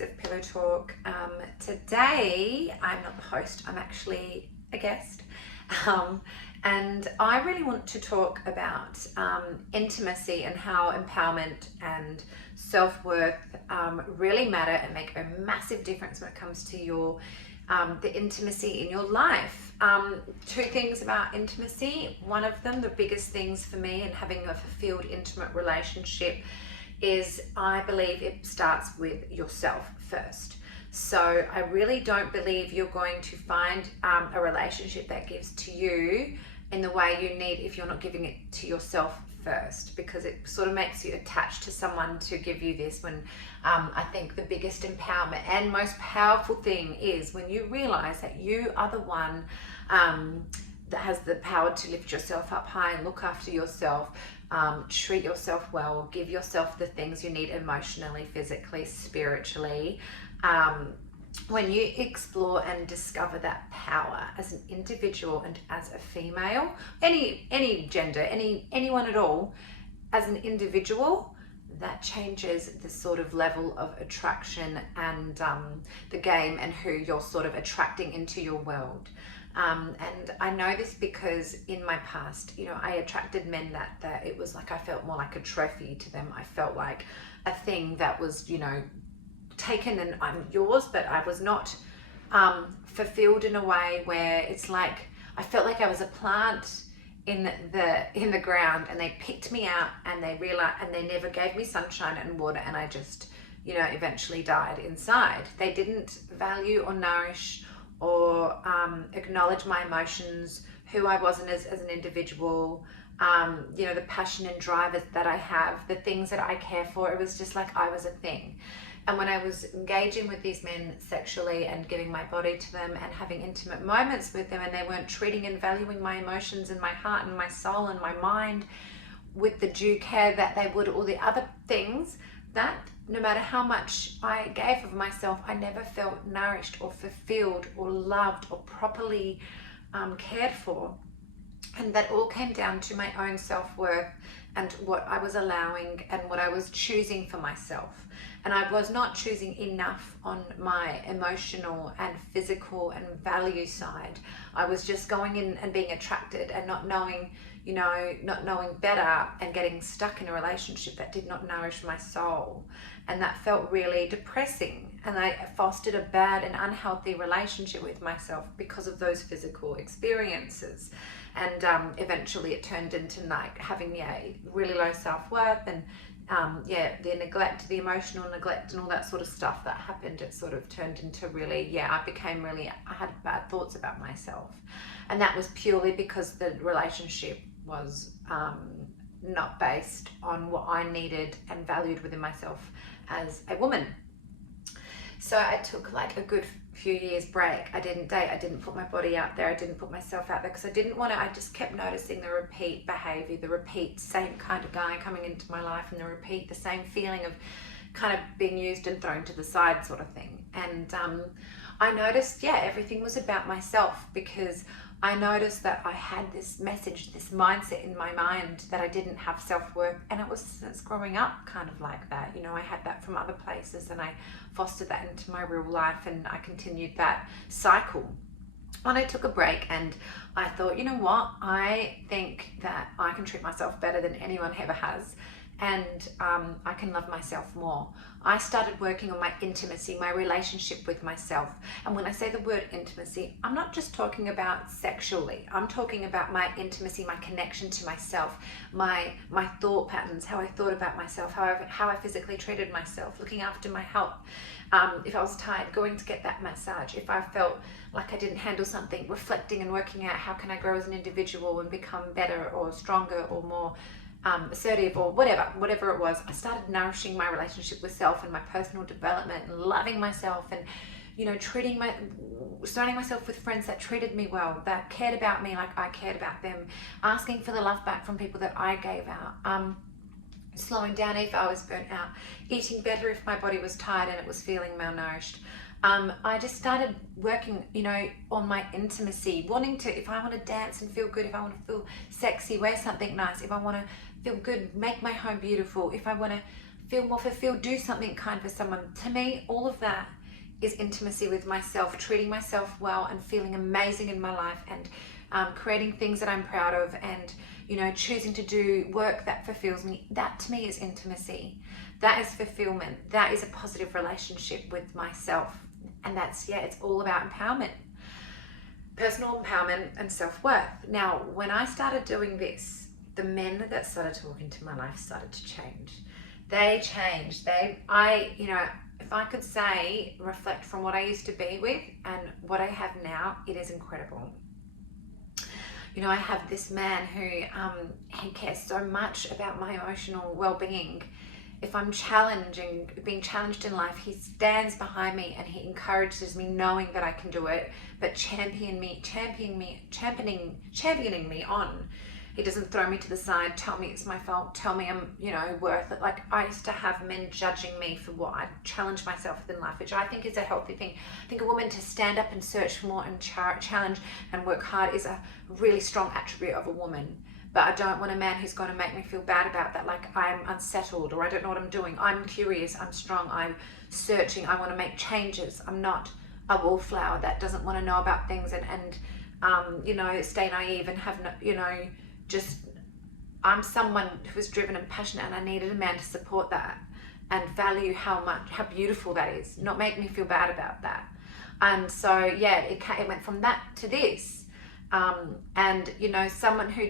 episodes of Pillow Talk. Today, I'm not the host, I'm actually a guest. And I really want to talk about intimacy and how empowerment and self-worth really matter and make a massive difference when it comes to your the intimacy in your life. Two things about intimacy. One of them, the biggest things for me in having a fulfilled, intimate relationship is I believe it starts with yourself first. So I really don't believe you're going to find a relationship that gives to you in the way you need if you're not giving it to yourself first, because it sort of makes you attached to someone to give you this. When I think the biggest empowerment and most powerful thing is when you realize that you are the one that has the power to lift yourself up high and look after yourself, treat yourself well, give yourself the things you need emotionally, physically, spiritually. When you explore and discover that power as an individual and as a female, any gender, anyone at all, as an individual, that changes the sort of level of attraction and the game and who you're sort of attracting into your world. And I know this because in my past, I attracted men that it was like I felt more like a trophy to them. I felt like a thing that was, taken and I'm yours, but I was not fulfilled in a way where it's like I felt like I was a plant in the ground, and they picked me out and they realized, and they never gave me sunshine and water, and I just eventually died inside. They didn't value or nourish or acknowledge my emotions, who I wasn't as an individual, the passion and drive that I have, the things that I care for. It was just like I was a thing. And when I was engaging with these men sexually and giving my body to them and having intimate moments with them, and they weren't treating and valuing my emotions and my heart and my soul and my mind with the due care that they would all the other things, that no matter how much I gave of myself, I never felt nourished or fulfilled or loved or properly cared for. And that all came down to my own self-worth and what I was allowing and what I was choosing for myself. And I was not choosing enough on my emotional and physical and value side. I was just going in and being attracted and not knowing, not knowing better, and getting stuck in a relationship that did not nourish my soul. And that felt really depressing. And I fostered a bad and unhealthy relationship with myself because of those physical experiences. And eventually it turned into like having really low self-worth and the neglect, the emotional neglect and all that sort of stuff that happened. It sort of turned into I had bad thoughts about myself. And that was purely because the relationship was not based on what I needed and valued within myself as a woman. So I took like a good few years break. I didn't date, I didn't put my body out there, I didn't put myself out there because I didn't want to. I just kept noticing the repeat behavior, the repeat same kind of guy coming into my life, and the same feeling of kind of being used and thrown to the side sort of thing. And I noticed, everything was about myself, because I noticed that I had this message, this mindset in my mind that I didn't have self-worth, and it was since growing up kind of like that. I had that from other places, and I fostered that into my real life, and I continued that cycle. And I took a break and I thought, you know what, I think that I can treat myself better than anyone ever has, and I can love myself more. I started working on my intimacy, my relationship with myself. And when I say the word intimacy, I'm not just talking about sexually. I'm talking about my intimacy, my connection to myself, my thought patterns, how I thought about myself, how I physically treated myself, looking after my health. If I was tired, going to get that massage. If I felt like I didn't handle something, reflecting and working out how can I grow as an individual and become better or stronger or more assertive or whatever it was. I started nourishing my relationship with self and my personal development and loving myself, and surrounding myself with friends that treated me well, that cared about me like I cared about them, asking for the love back from people that I gave out, slowing down if I was burnt out, eating better if my body was tired and it was feeling malnourished. I just started working, on my intimacy, wanting to, if I want to dance and feel good, if I want to feel sexy, wear something nice, if I want to feel good, make my home beautiful, if I want to feel more fulfilled, do something kind for someone. To me, all of that is intimacy with myself, treating myself well and feeling amazing in my life, and creating things that I'm proud of, and choosing to do work that fulfills me. That to me is intimacy. That is fulfillment. That is a positive relationship with myself. And that's, it's all about empowerment, personal empowerment and self-worth. Now, when I started doing this, the men that started to walk into my life started to change. They changed. If I could say, reflect from what I used to be with and what I have now, it is incredible. I have this man who he cares so much about my emotional well-being. If I'm being challenged in life, he stands behind me and he encourages me, knowing that I can do it, but championing me on. He doesn't throw me to the side, tell me it's my fault, tell me I'm, worth it. Like, I used to have men judging me for what I challenge myself with in life, which I think is a healthy thing. I think a woman to stand up and search for more and challenge and work hard is a really strong attribute of a woman. But I don't want a man who's going to make me feel bad about that, like I'm unsettled or I don't know what I'm doing. I'm curious, I'm strong, I'm searching, I want to make changes. I'm not a wallflower that doesn't want to know about things and stay naive and have no, I'm someone who is driven and passionate, and I needed a man to support that and value how beautiful that is, not make me feel bad about that. And so, it went from that to this. Someone who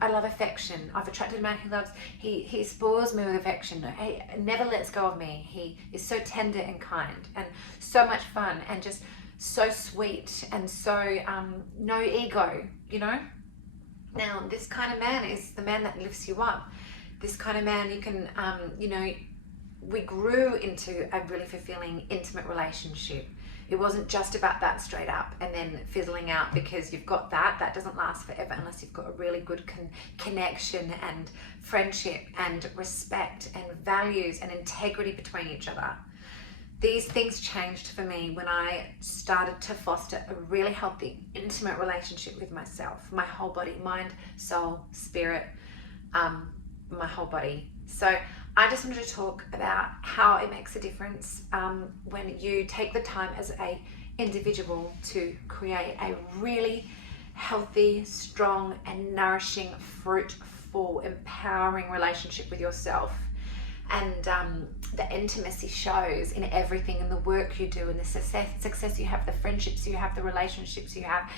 I love affection. I've attracted a man who he spoils me with affection. He never lets go of me. He is so tender and kind and so much fun and just so sweet and so, no ego, Now, this kind of man is the man that lifts you up. This kind of man you can, we grew into a really fulfilling, intimate relationship. It wasn't just about that straight up and then fizzling out, because you've got that. That doesn't last forever unless you've got a really good connection and friendship and respect and values and integrity between each other. These things changed for me when I started to foster a really healthy, intimate relationship with myself, my whole body, mind, soul, spirit, my whole body. So I just wanted to talk about how it makes a difference when you take the time as an individual to create a really healthy, strong, and nourishing, fruitful, empowering relationship with yourself. And the intimacy shows in everything, in the work you do, in the success you have, the friendships you have, the relationships you have,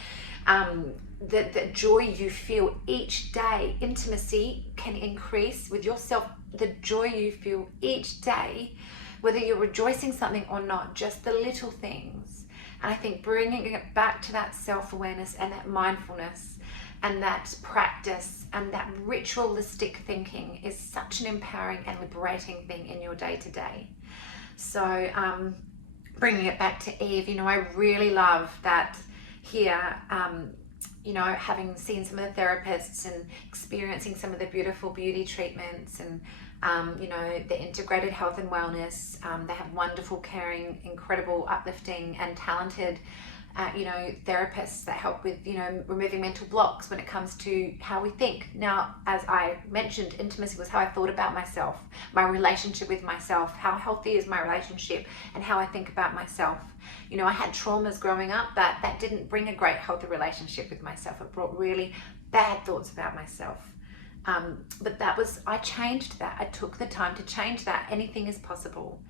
the joy you feel each day. Intimacy can increase with yourself, the joy you feel each day, whether you're rejoicing something or not, just the little things. And I think bringing it back to that self-awareness and that mindfulness and that practice and that ritualistic thinking is such an empowering and liberating thing in your day-to-day. So bringing it back to Eve, I really love that here, having seen some of the therapists and experiencing some of the beautiful beauty treatments and the integrated health and wellness. They have wonderful, caring, incredible, uplifting and talented therapists that help with, removing mental blocks when it comes to how we think. Now, as I mentioned, intimacy was how I thought about myself, my relationship with myself, how healthy is my relationship and how I think about myself. I had traumas growing up that didn't bring a great healthy relationship with myself. It brought really bad thoughts about myself. But I changed that. I took the time to change that. Anything is possible.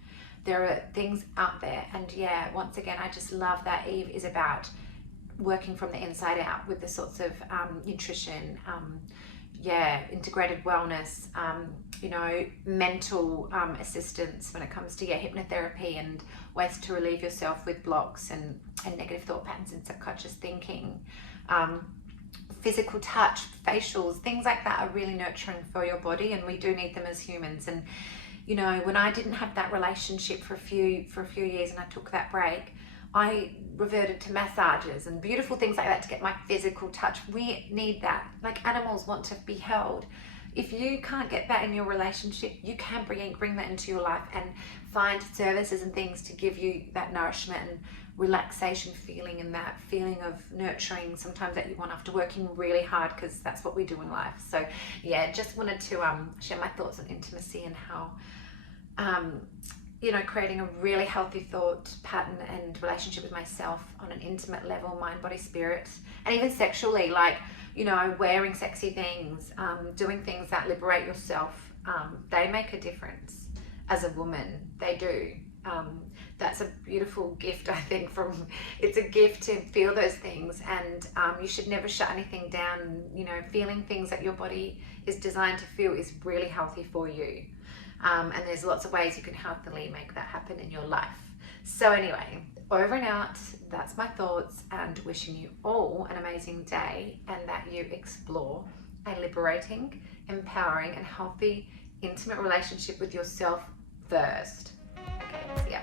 There are things out there. And once again, I just love that Eve is about working from the inside out with the sorts of nutrition, integrated wellness, mental assistance when it comes to hypnotherapy and ways to relieve yourself with blocks and negative thought patterns and subconscious thinking. Physical touch, facials, things like that are really nurturing for your body, and we do need them as humans. And when I didn't have that relationship for a few years and I took that break, I reverted to massages and beautiful things like that to get my physical touch. We need that. Like, animals want to be held. If you can't get that in your relationship, you can bring that into your life and find services and things to give you that nourishment and relaxation feeling and that feeling of nurturing sometimes that you want after working really hard, because that's what we do in life. So yeah, just wanted to share my thoughts on intimacy and how you know, creating a really healthy thought pattern and relationship with myself on an intimate level, mind, body, spirit, and even sexually, like, you know, wearing sexy things, doing things that liberate yourself, they make a difference as a woman. They do. That's a beautiful gift, I think. It's a gift to feel those things, and you should never shut anything down. You know, feeling things that your body is designed to feel is really healthy for you. And there's lots of ways you can healthily make that happen in your life. So anyway, over and out, that's my thoughts, and wishing you all an amazing day, and that you explore a liberating, empowering, and healthy, intimate relationship with yourself first. Okay, see ya.